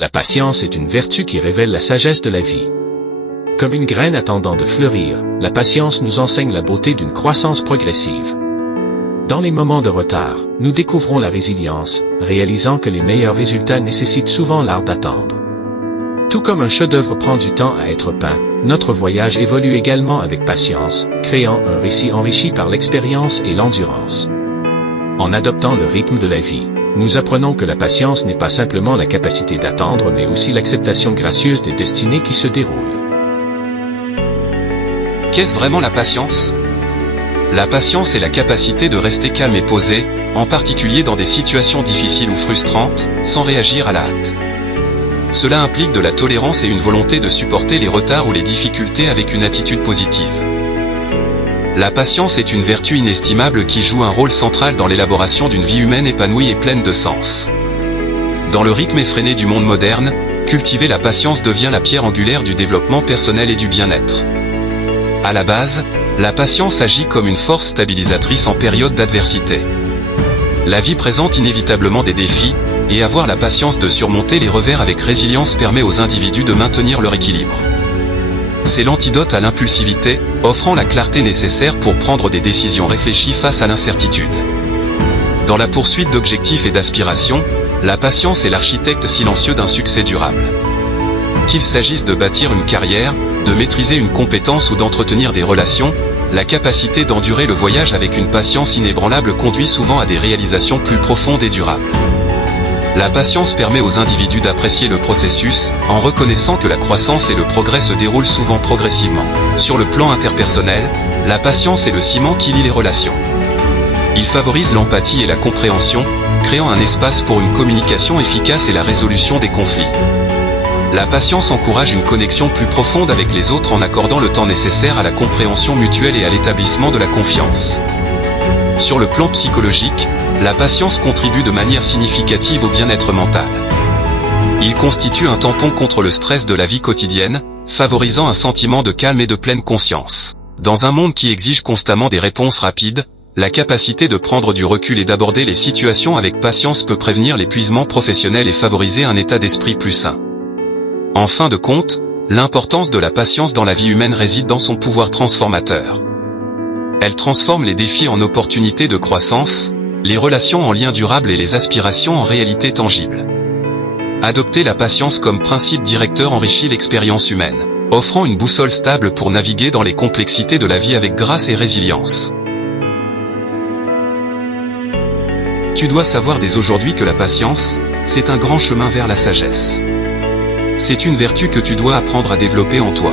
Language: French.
La patience est une vertu qui révèle la sagesse de la vie. Comme une graine attendant de fleurir, la patience nous enseigne la beauté d'une croissance progressive. Dans les moments de retard, nous découvrons la résilience, réalisant que les meilleurs résultats nécessitent souvent l'art d'attendre. Tout comme un chef-d'œuvre prend du temps à être peint, notre voyage évolue également avec patience, créant un récit enrichi par l'expérience et l'endurance. En adoptant le rythme de la vie, nous apprenons que la patience n'est pas simplement la capacité d'attendre mais aussi l'acceptation gracieuse des destinées qui se déroulent. Qu'est-ce vraiment la patience ? La patience est la capacité de rester calme et posé, en particulier dans des situations difficiles ou frustrantes, sans réagir à la hâte. Cela implique de la tolérance et une volonté de supporter les retards ou les difficultés avec une attitude positive. La patience est une vertu inestimable qui joue un rôle central dans l'élaboration d'une vie humaine épanouie et pleine de sens. Dans le rythme effréné du monde moderne, cultiver la patience devient la pierre angulaire du développement personnel et du bien-être. À la base, la patience agit comme une force stabilisatrice en période d'adversité. La vie présente inévitablement des défis, et avoir la patience de surmonter les revers avec résilience permet aux individus de maintenir leur équilibre. C'est l'antidote à l'impulsivité, offrant la clarté nécessaire pour prendre des décisions réfléchies face à l'incertitude. Dans la poursuite d'objectifs et d'aspirations, la patience est l'architecte silencieux d'un succès durable. Qu'il s'agisse de bâtir une carrière, de maîtriser une compétence ou d'entretenir des relations, la capacité d'endurer le voyage avec une patience inébranlable conduit souvent à des réalisations plus profondes et durables. La patience permet aux individus d'apprécier le processus, en reconnaissant que la croissance et le progrès se déroulent souvent progressivement. Sur le plan interpersonnel, la patience est le ciment qui lie les relations. Il favorise l'empathie et la compréhension, créant un espace pour une communication efficace et la résolution des conflits. La patience encourage une connexion plus profonde avec les autres en accordant le temps nécessaire à la compréhension mutuelle et à l'établissement de la confiance. Sur le plan psychologique, la patience contribue de manière significative au bien-être mental. Il constitue un tampon contre le stress de la vie quotidienne, favorisant un sentiment de calme et de pleine conscience. Dans un monde qui exige constamment des réponses rapides, la capacité de prendre du recul et d'aborder les situations avec patience peut prévenir l'épuisement professionnel et favoriser un état d'esprit plus sain. En fin de compte, l'importance de la patience dans la vie humaine réside dans son pouvoir transformateur. Elle transforme les défis en opportunités de croissance, les relations en liens durables et les aspirations en réalités tangibles. Adopter la patience comme principe directeur enrichit l'expérience humaine, offrant une boussole stable pour naviguer dans les complexités de la vie avec grâce et résilience. Tu dois savoir dès aujourd'hui que la patience, c'est un grand chemin vers la sagesse. C'est une vertu que tu dois apprendre à développer en toi.